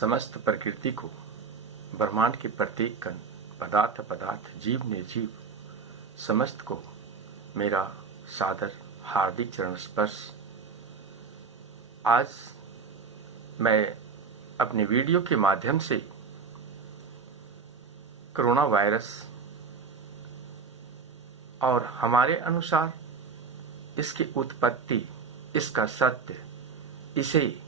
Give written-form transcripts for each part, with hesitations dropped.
समस्त प्रकृति को, ब्रह्मांड के प्रत्येक कण, पदार्थ, जीव निर्जीव, समस्त को मेरा सादर हार्दिक चरण स्पर्श। आज मैं अपने वीडियो के माध्यम से कोरोना वायरस और हमारे अनुसार इसकी उत्पत्ति, इसका सत्य, इसे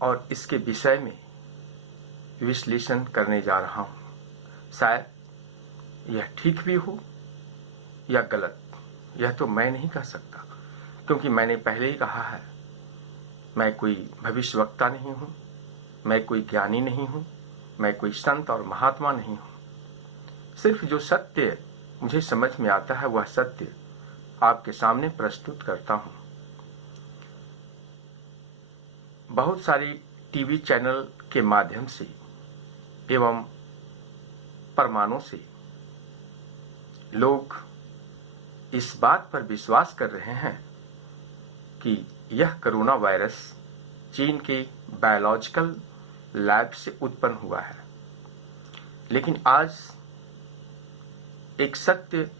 और इसके विषय में विश्लेषण करने जा रहा हूं। शायद यह ठीक भी हो या गलत, यह तो मैं नहीं कह सकता, क्योंकि मैंने पहले ही कहा है, मैं कोई भविष्यवक्ता नहीं हूं, मैं कोई ज्ञानी नहीं हूं, मैं कोई संत और महात्मा नहीं हूं। सिर्फ जो सत्य मुझे समझ में आता है वह सत्य आपके सामने प्रस्तुत करता हूं। बहुत सारी टीवी चैनल के माध्यम से एवं प्रमाणों से लोग इस बात पर विश्वास कर रहे हैं कि यह कोरोना वायरस चीन के बायोलॉजिकल लैब से उत्पन्न हुआ है। लेकिन आज एक सत्य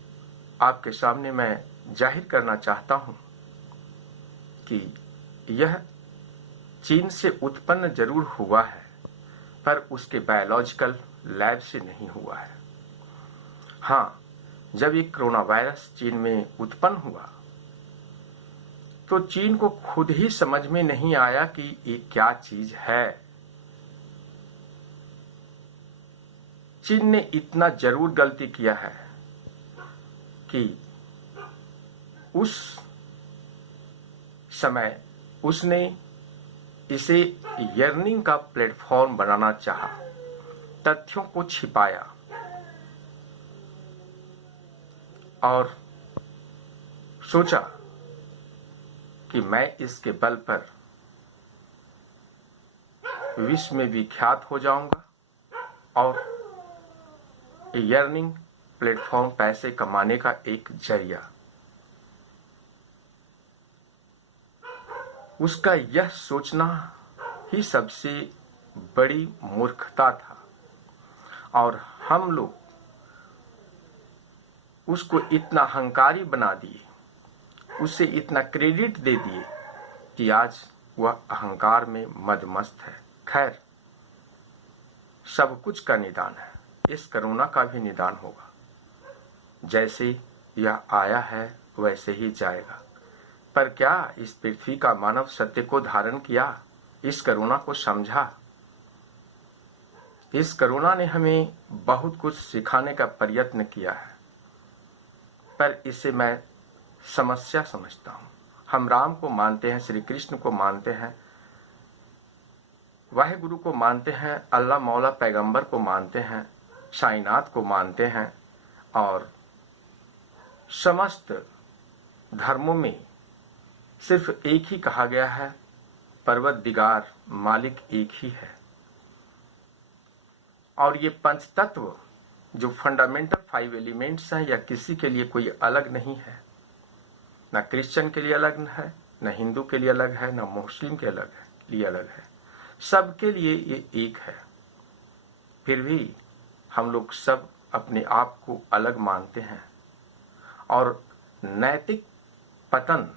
आपके सामने मैं जाहिर करना चाहता हूं कि यह चीन से उत्पन्न जरूर हुआ है, पर उसके बायोलॉजिकल लैब से नहीं हुआ है। हाँ, जब ये कोरोना वायरस चीन में उत्पन्न हुआ तो चीन को खुद ही समझ में नहीं आया कि ये क्या चीज है। चीन ने इतना जरूर गलती किया है कि उस समय उसने इसे लर्निंग का प्लेटफॉर्म बनाना चाहा, तथ्यों को छिपाया और सोचा कि मैं इसके बल पर विश्व में विख्यात हो जाऊंगा और लर्निंग प्लेटफॉर्म पैसे कमाने का एक जरिया। उसका यह सोचना ही सबसे बड़ी मूर्खता था और हम लोग उसको इतना अहंकारी बना दिए, उसे इतना क्रेडिट दे दिए कि आज वह अहंकार में मदमस्त है। खैर, सब कुछ का निदान है, इस कोरोना का भी निदान होगा। जैसे यह आया है वैसे ही जाएगा। पर क्या इस पृथ्वी का मानव सत्य को धारण किया, इस कोरोना को समझा? इस कोरोना ने हमें बहुत कुछ सिखाने का प्रयत्न किया है, पर इसे मैं समस्या समझता हूं। हम राम को मानते हैं, श्री कृष्ण को मानते हैं, वाहेगुरु को मानते हैं, अल्लाह मौला पैगंबर को मानते हैं, साईनाथ को मानते हैं और समस्त धर्मों में सिर्फ एक ही कहा गया है, परवरदिगार मालिक एक ही है। और ये पंच तत्व जो फंडामेंटल 5 एलिमेंट्स हैं, या किसी के लिए कोई अलग नहीं है, ना क्रिश्चियन के लिए अलग है, ना हिंदू के लिए अलग है, ना मुस्लिम के लिए अलग है, सबके लिए ये एक है। फिर भी हम लोग सब अपने आप को अलग मानते हैं और नैतिक पतन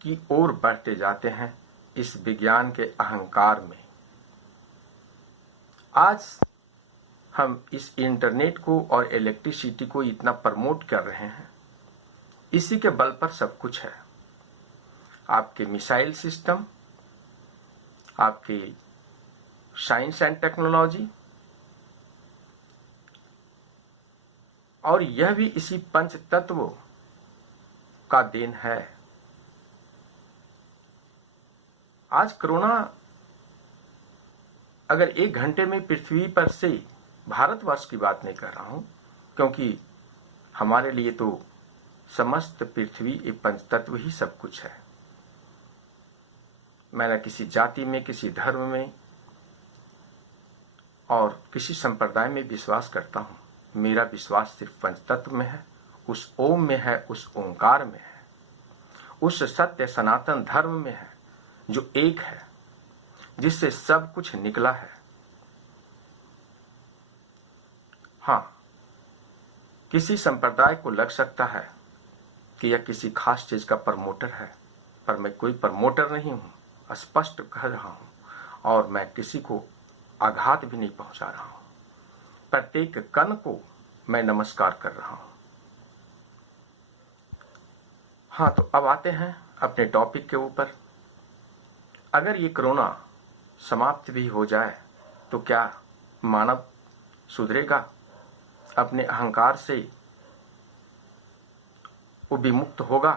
की ओर बढ़ते जाते हैं इस विज्ञान के अहंकार में। आज हम इस इंटरनेट को और इलेक्ट्रिसिटी को इतना प्रमोट कर रहे हैं, इसी के बल पर सब कुछ है। आपके मिसाइल सिस्टम, आपके साइंस एंड टेक्नोलॉजी, और यह भी इसी पंच तत्वों का देन है। आज कोरोना अगर 1 घंटे में पृथ्वी पर से, भारतवर्ष की बात नहीं कर रहा हूं, क्योंकि हमारे लिए तो समस्त पृथ्वी एक पंचतत्व ही सब कुछ है। मैं न किसी जाति में, किसी धर्म में और किसी संप्रदाय में विश्वास करता हूं। मेरा विश्वास सिर्फ पंचतत्व में है, उस ओम में है, उस ओंकार में है। उस सत्य सनातन धर्म में है जो एक है, जिससे सब कुछ निकला है। हाँ, किसी संप्रदाय को लग सकता है कि यह किसी खास चीज का प्रमोटर है, पर मैं कोई प्रमोटर नहीं हूं, स्पष्ट कह रहा हूं, और मैं किसी को आघात भी नहीं पहुंचा रहा हूं। प्रत्येक कण को मैं नमस्कार कर रहा हूं। हाँ, तो अब आते हैं अपने टॉपिक के ऊपर। अगर ये कोरोना समाप्त भी हो जाए तो क्या मानव सुधरेगा? अपने अहंकार से वो विमुक्त होगा?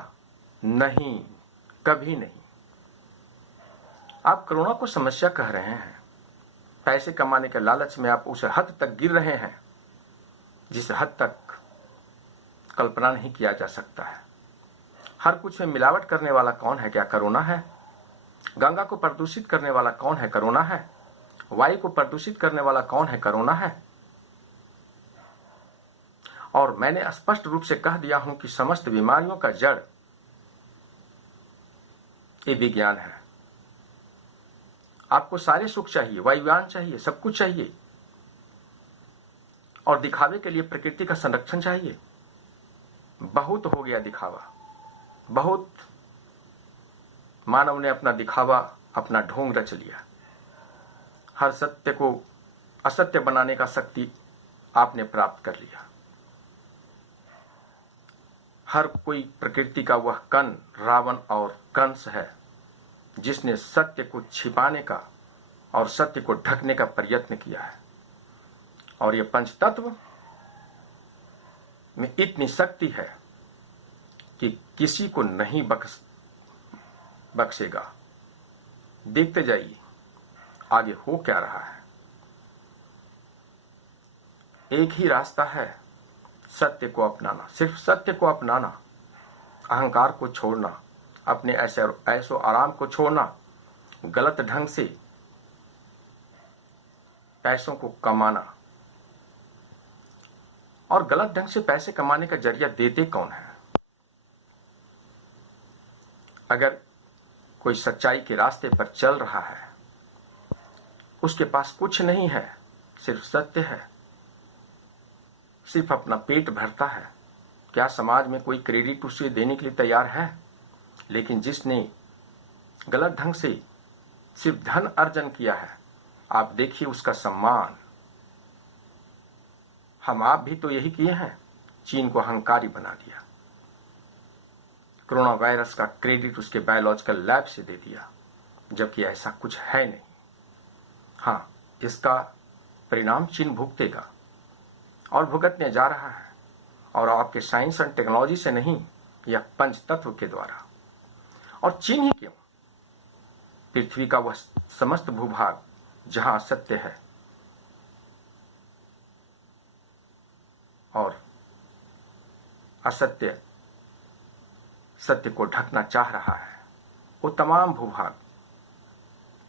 नहीं, कभी नहीं। आप कोरोना को समस्या कह रहे हैं, पैसे कमाने के लालच में आप उस हद तक गिर रहे हैं जिस हद तक कल्पना नहीं किया जा सकता है। हर कुछ में मिलावट करने वाला कौन है? क्या कोरोना है? गंगा को प्रदूषित करने वाला कौन है? कोरोना है। वायु को प्रदूषित करने वाला कौन है? कोरोना है। और मैंने स्पष्ट रूप से कह दिया हूं कि समस्त बीमारियों का जड़ ये विज्ञान है। आपको सारे सुख चाहिए, वायुयान चाहिए, सब कुछ चाहिए, और दिखावे के लिए प्रकृति का संरक्षण चाहिए। बहुत हो गया दिखावा, बहुत मानव ने अपना दिखावा, अपना ढोंग रच लिया। हर सत्य को असत्य बनाने का शक्ति आपने प्राप्त कर लिया। हर कोई प्रकृति का वह कण रावण और कंस है जिसने सत्य को छिपाने का और सत्य को ढकने का प्रयत्न किया है। और ये पंचतत्व में इतनी शक्ति है कि किसी को नहीं बख्शेगा। देखते जाइए आगे हो क्या रहा है। एक ही रास्ता है, सत्य को अपनाना, सिर्फ सत्य को अपनाना, अहंकार को छोड़ना, अपने ऐसो आराम को छोड़ना, गलत ढंग से पैसों को कमाना। और गलत ढंग से पैसे कमाने का जरिया देते कौन है? अगर कोई सच्चाई के रास्ते पर चल रहा है, उसके पास कुछ नहीं है, सिर्फ सत्य है, सिर्फ अपना पेट भरता है, क्या समाज में कोई क्रेडिट उसे देने के लिए तैयार है? लेकिन जिसने गलत ढंग से सिर्फ धन अर्जन किया है, आप देखिए उसका सम्मान। हम आप भी तो यही किए हैं, चीन को अहंकारी बना दिया, कोरोना वायरस का क्रेडिट उसके बायोलॉजिकल लैब से दे दिया, जबकि ऐसा कुछ है नहीं। हाँ, इसका परिणाम चीन भुगतेगा और भुगतने जा रहा है, और आपके साइंस एंड टेक्नोलॉजी से नहीं, यह पंच तत्व के द्वारा। और चीन ही क्यों, पृथ्वी का वह समस्त भूभाग जहां सत्य है और असत्य सत्य को ढकना चाह रहा है, वो तमाम भूभाग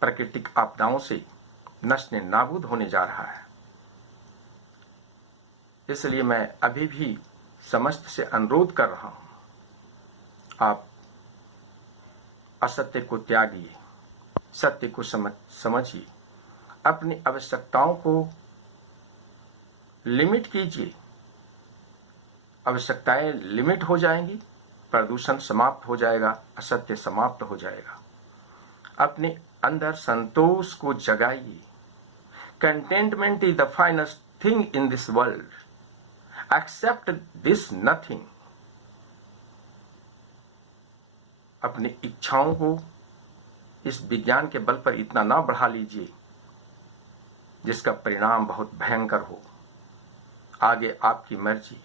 प्राकृतिक आपदाओं से नष्ट नाबूद होने जा रहा है। इसलिए मैं अभी भी समस्त से अनुरोध कर रहा हूं, आप असत्य को त्यागिए, सत्य को समझिए, अपनी आवश्यकताओं को लिमिट कीजिए। आवश्यकताएं लिमिट हो जाएंगी, प्रदूषण समाप्त हो जाएगा, असत्य समाप्त हो जाएगा। अपने अंदर संतोष को जगाइए। Contentment is the finest thing in this world. Accept this nothing. अपनी इच्छाओं को इस विज्ञान के बल पर इतना ना बढ़ा लीजिए जिसका परिणाम बहुत भयंकर हो। आगे आपकी मर्जी,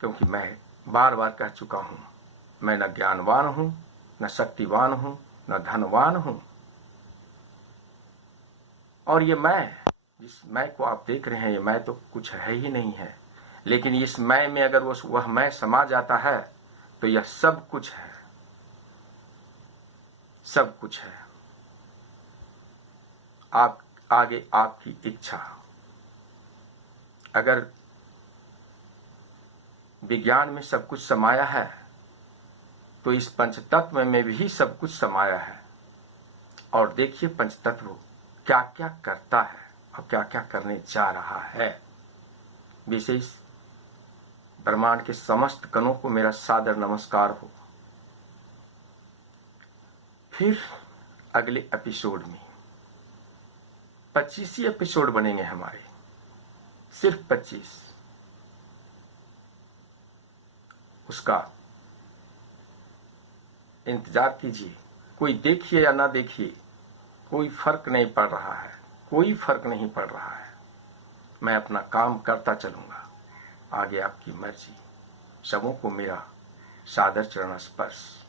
क्योंकि मैं बार बार कह चुका हूं, मैं न ज्ञानवान हूं, न शक्तिवान हूं, न धनवान हूं। और ये मैं, जिस मैं को आप देख रहे हैं, ये मैं तो कुछ है ही नहीं है। लेकिन इस मैं में अगर वह मैं समा जाता है तो यह सब कुछ है, सब कुछ है। आप आगे आपकी इच्छा। अगर विज्ञान में सब कुछ समाया है, तो इस पंचतत्व में भी सब कुछ समाया है। और देखिए पंचतत्व क्या क्या करता है और क्या क्या करने जा रहा है। विशेष ब्रह्मांड के समस्त कणों को मेरा सादर नमस्कार हो। फिर अगले एपिसोड में 25 ही एपिसोड बनेंगे हमारे, सिर्फ 25। उसका इंतजार कीजिए। कोई देखिए या ना देखिए, कोई फर्क नहीं पड़ रहा है, कोई फर्क नहीं पड़ रहा है। मैं अपना काम करता चलूंगा, आगे आपकी मर्जी। सबों को मेरा सादर चरण स्पर्श।